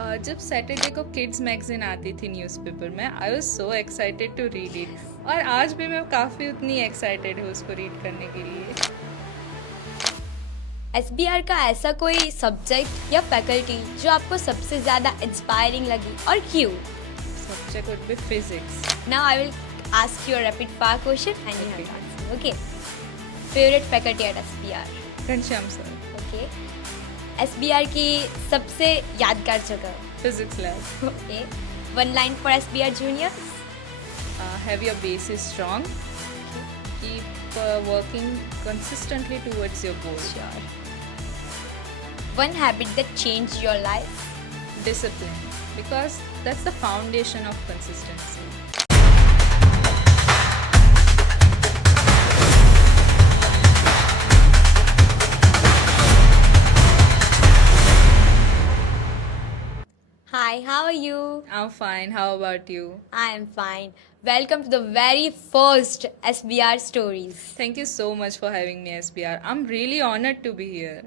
जब सैटरडे को kids magazine आती थी न्यूज़पेपर में, I was so excited to read it. और आज भी मैं काफ़ी उतनी एक्साइटेड हूँ उसको रीड करने के लिए। एसबीआर का ऐसा कोई सब्जेक्ट या फैकल्टी जो आपको सबसे ज़्यादा इंस्पायरिंग लगी और क्यों? Subject would be physics. Now I will ask you a rapid fire question and you have Okay. To answer. Okay, favourite faculty at SBR? Ghanshyam sir. Okay, SBR की सबसे यादगार जगह? Physics lab. Okay, one line for SBR juniors? Have your base is strong, keep working consistently towards your goal. Sure. One habit that changed your life? Discipline, because that's the foundation of consistency. Hi, how are you? I'm fine. How about you? I am fine. Welcome to the very first SBR Stories. Thank you so much for having me, SBR. I'm really honored to be here.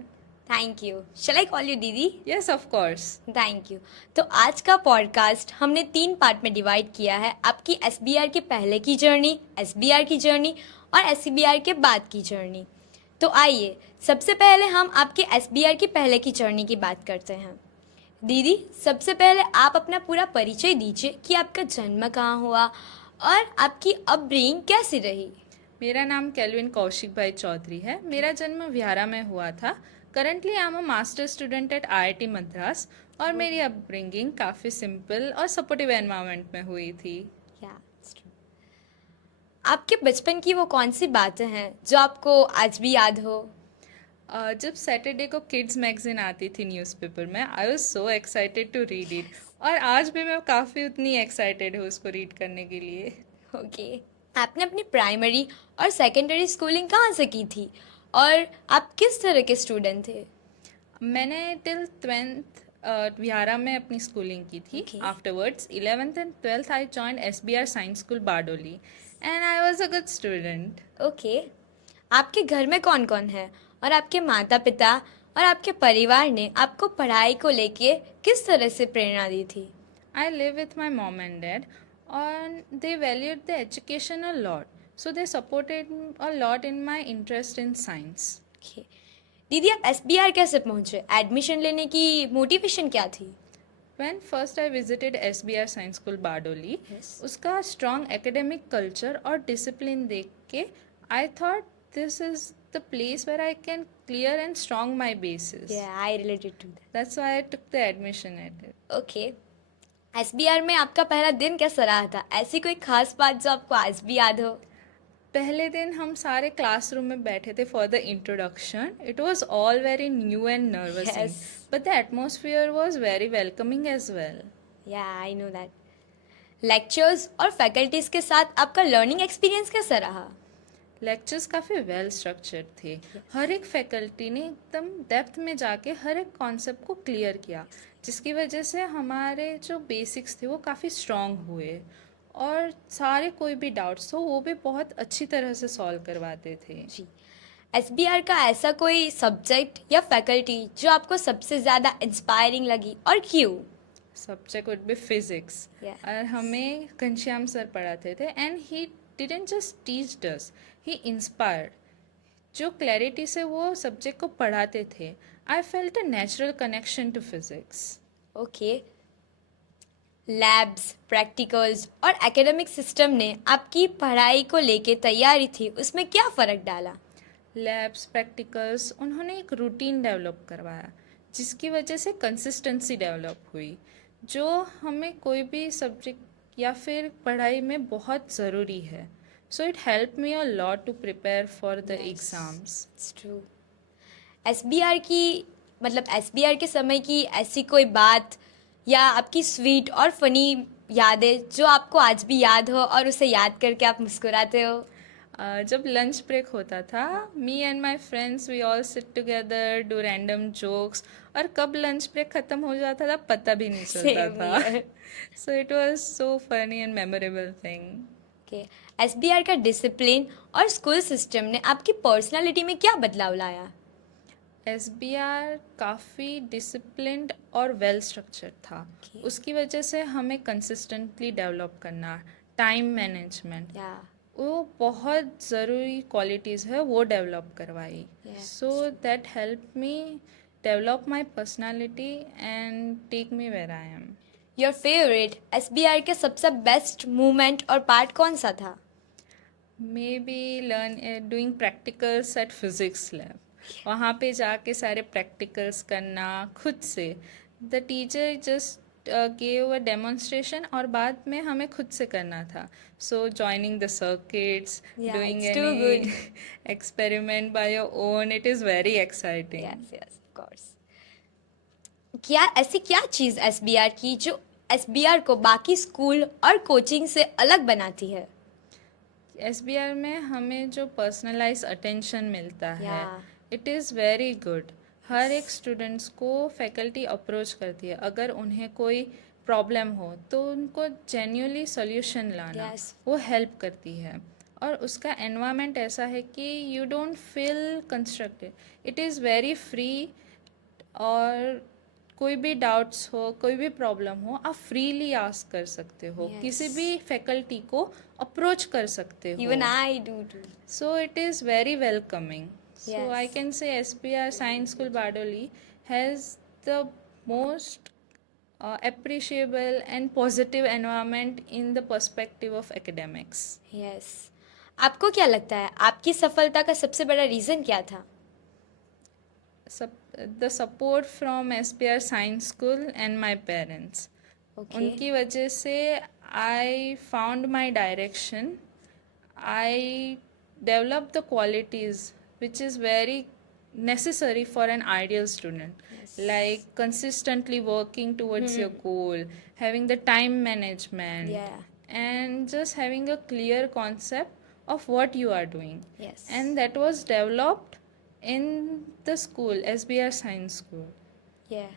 Thank you. Shall I call you Didi? Yes, of course. Thank you. तो आज का podcast हमने 3 part में divide किया है, आपकी SBR के पहले की जर्नी, एसबीआर की जर्नी और एसबीआर के बाद की जर्नी। तो आइए सबसे पहले हम आपके एसबीआर की पहले की जर्नी की बात करते हैं। दीदी, सबसे पहले आप अपना पूरा परिचय दीजिए कि आपका जन्म कहाँ हुआ और आपकी अपब्रिंगिंग कैसी रही। मेरा नाम केल्विन कौशिक भाई चौधरी है। मेरा जन्म विहारा में हुआ था। Currently I am a master student at IIT Madras और मेरी अपब्रिंगिंग काफ़ी सिंपल और सपोर्टिव एनवायरनमेंट में हुई थी। Yeah, it's true. आपके बचपन की वो कौन सी बातें हैं जो आपको आज भी याद हो? जब सैटरडे को किड्स मैगजीन आती थी न्यूज़पेपर में, I was so excited to read it. और आज भी मैं काफ़ी उतनी एक्साइटेड हूँ उसको रीड करने के लिए। ओके, आपने अपनी प्राइमरी और सेकेंडरी स्कूलिंग कहाँ से की थी और आप किस तरह के स्टूडेंट थे? मैंने टिल 12th विहारा में अपनी स्कूलिंग की थी। Okay. Afterwards 11th and 12th I join SBR science school Bardoli and I was a good student. Okay, आपके घर में कौन कौन है और आपके माता पिता और आपके परिवार ने आपको पढ़ाई को लेके किस तरह से प्रेरणा दी थी? I live with my mom and dad, and they valued the education a lot. So they supported a lot in my interest in science. Okay. दीदी, आप एसबीआर कैसे पहुंचे? एडमिशन लेने की मोटिवेशन क्या थी? When first I visited SBR Science School Bardoli, Yes. उसका strong academic culture और discipline देख के I thought this is the place where I can clear and strong my basis. Yeah, I related to that. That's why I took the admission at it. Okay, SBR में आपका पहला दिन कैसा रहा था? ऐसी कोई खास बात जो आपको आज भी याद हो? पहले दिन हम सारे क्लासरूम में बैठे थे for the introduction. It was all very new and nervous, Yes. But the atmosphere was very welcoming as well. Yeah I know that. Lectures और फैकल्टीज के साथ आपका लर्निंग एक्सपीरियंस कैसा रहा? लेक्चर्स काफ़ी वेल स्ट्रक्चर्ड थे। हर एक फैकल्टी ने एकदम डेप्थ में जाके हर एक कॉन्सेप्ट को क्लियर किया, जिसकी वजह से हमारे जो बेसिक्स थे वो काफ़ी स्ट्रॉन्ग हुए और सारे कोई भी डाउट्स हो वो भी बहुत अच्छी तरह से सॉल्व करवाते थे। जी, एसबीआर का ऐसा कोई सब्जेक्ट या फैकल्टी जो आपको सबसे ज़्यादा इंस्पायरिंग लगी और क्यों? Subject would be physics. Yeah. और हमें घनश्याम सर पढ़ाते थे and he didn't just teach us, he inspired. जो क्लैरिटी से वो सब्जेक्ट को पढ़ाते थे, I felt a natural connection to physics. Okay, labs, practicals और एकेडमिक सिस्टम ने आपकी पढ़ाई को लेके तैयारी थी उसमें क्या फ़र्क डाला? लैब्स, प्रैक्टिकल्स, उन्होंने एक रूटीन डेवलप करवाया जिसकी वजह से कंसिस्टेंसी डेवलप हुई, जो हमें कोई भी सब्जेक्ट या फिर पढ़ाई में बहुत ज़रूरी है। So it help me a lot to prepare for the exams. It's true. SBR की एसबीआर के समय की ऐसी कोई बात या आपकी स्वीट और फनी यादें जो आपको आज भी याद हो और उसे याद करके आप मुस्कुराते हो? जब लंच ब्रेक होता था, me and my friends we all sit together, do random jokes, और कब लंच ब्रेक ख़त्म हो जाता था पता भी नहीं चलता Same था। here. So it was so funny and memorable thing. Okay, SBR का डिसिप्लिन और स्कूल सिस्टम ने आपकी पर्सनालिटी में क्या बदलाव लाया? SBR काफ़ी डिसिप्लिन्ड और वेल स्ट्रक्चर्ड था। Okay. उसकी वजह से हमें कंसिस्टेंटली डेवलप करना, टाइम मैनेजमेंट, Yeah. वो बहुत ज़रूरी क्वालिटीज़ है, वो डेवलप करवाई। Yeah. So that help me develop my personality and take me where I am. Your favourite SBR के सबसे बेस्ट मूवमेंट और पार्ट कौन सा था? Maybe learn doing practicals at physics lab. वहाँ पे जाके सारे practicals करना खुद से. The teacher just gave a demonstration और बाद में हमें खुद से करना था. So joining the circuits, Yeah, doing it's too any good. experiment by your own, it is very exciting. Yes, yes, of course. क्या ऐसी क्या चीज़ SBR की जो SBR को बाकी स्कूल और कोचिंग से अलग बनाती है? SBR में हमें जो पर्सनलाइज अटेंशन मिलता है, Yeah. It is very good. हर एक स्टूडेंट्स को फैकल्टी अप्रोच करती है, अगर उन्हें कोई प्रॉब्लम हो तो उनको जेन्युइनली सॉल्यूशन लाना, Yes. वो हेल्प करती है। और उसका एनवायरनमेंट ऐसा है कि you don't feel constructed, it is very free. और कोई भी डाउट्स हो, कोई भी प्रॉब्लम हो, आप फ्रीली आस्क कर सकते हो। Yes. किसी भी फैकल्टी को अप्रोच कर सकते हो। Even I do too. So it is very welcoming. So Yes. I can say SPR Science School Badoli has the most appreciable and positive environment in the perspective of academics. Yes. आपको क्या लगता है आपकी सफलता का सबसे बड़ा reason क्या था? The support from SPR Science School and my parents. Okay. उनकी वजह से I found my direction. I developed the qualities which is very necessary for an ideal student. Yes. Like consistently working towards your goal, having the time management, Yeah. and just having a clear concept of what you are doing. Yes. And that was developed in the school, SBR Science School. Yeah.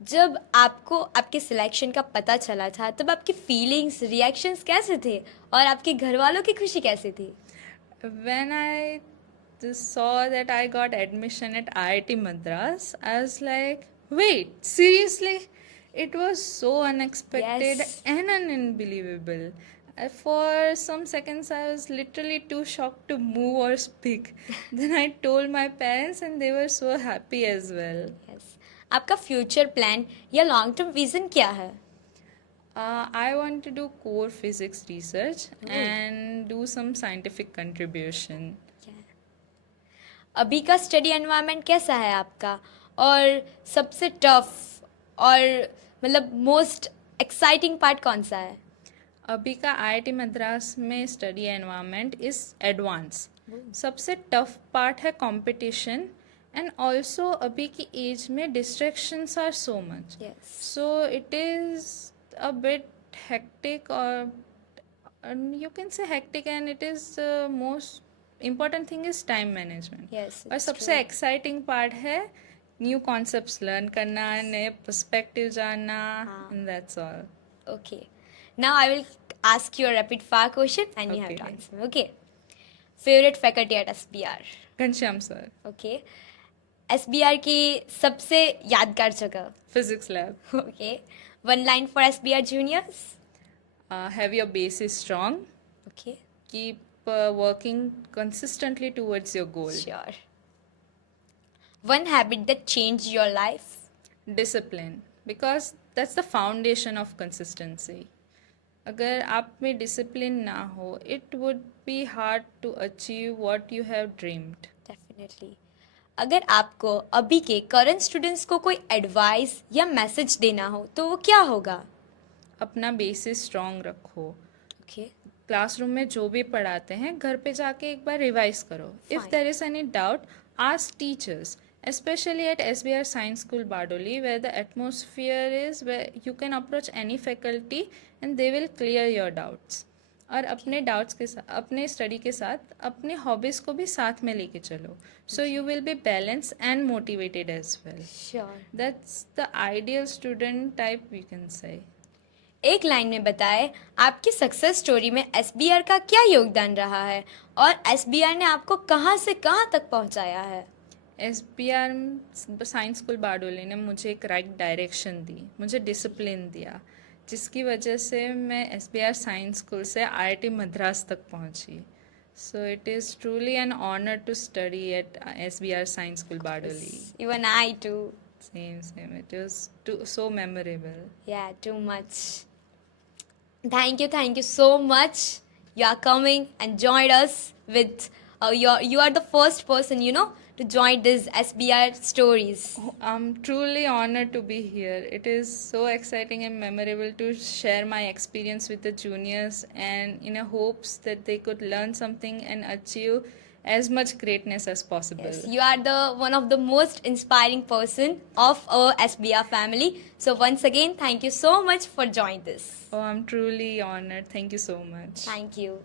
जब आपको आपके selection का पता चला था तब आपकी feelings reactions कैसे थे और आपके घर वालों की खुशी कैसे थी? When I just saw that I got admission at IIT Madras, I was like, wait, seriously? It was so unexpected Yes. and unbelievable. For some seconds, I was literally too shocked to move or speak. Then I told my parents, and they were so happy as well. Yes. आपका future plan या long term vision क्या है? I want to do core physics research and do some scientific contribution. अभी का study environment कैसा है आपका और सबसे टफ और मतलब मोस्ट एक्साइटिंग पार्ट कौन सा है? अभी का IIT मद्रास में स्टडी एनवायरनमेंट इज़ एडवांस। सबसे टफ पार्ट है कंपटीशन एंड ऑल्सो अभी की एज में distractions are so much, so it is a bit hectic और you can say hectic, and it is most important thing is time management. Yes, और it's सबसे true. Exciting part है new concepts learn करना, नए perspective जानना, हाँ. and that's all. Okay. Now I will ask you a rapid fire question and you have to Okay. answer. Okay. Favorite faculty at SBR? Ghanshyam sir, Okay. SBR की सबसे यादगार जगह? Physics lab. Okay. One line for SBR juniors? Have your base is strong, Okay. keep working consistently towards your goal. Sure. One habit that changed your life? Discipline, because that's the foundation of consistency. अगर आप में discipline ना हो, it would be hard to achieve what you have dreamed. Definitely. अगर आपको अभी के current students को कोई एडवाइस या मैसेज देना हो तो वो क्या होगा? अपना बेसिस स्ट्रॉन्ग रखो। Okay. क्लासरूम में जो भी पढ़ाते हैं घर पे जाके एक बार रिवाइज करो। If Fine. There is any doubt, ask teachers, especially at SBR Science School Badoli, where the atmosphere is where you can approach any faculty and they will clear your doubts. और अपने doubts के साथ, अपने study के साथ अपने hobbies को भी साथ में लेके चलो, so you will be balance and motivated as well. Sure. That's the ideal student type we can say. एक लाइन में बताएं आपकी सक्सेस स्टोरी में SBR का क्या योगदान रहा है और SBR ने आपको कहाँ से कहाँ तक पहुँचाया है? SBR साइंस स्कूल बारडोली ने मुझे एक राइट डायरेक्शन दी, मुझे डिसिप्लिन दिया, जिसकी वजह से मैं SBR साइंस स्कूल से IIT मद्रास तक पहुंची. So it is truly an honor to study at SBR Science School Bardoli. Even I too. Same. It was so memorable. Yeah, too much. Thank you so much. You are coming and joined us with you are the first person, to join this SBR stories. I'm truly honored to be here. It is so exciting and memorable to share my experience with the juniors, and in a hopes that they could learn something and achieve as much greatness as possible. Yes, you are the one of the most inspiring person of our SBR family. So once again, thank you so much for joining this. Oh, I'm truly honored. Thank you so much. Thank you.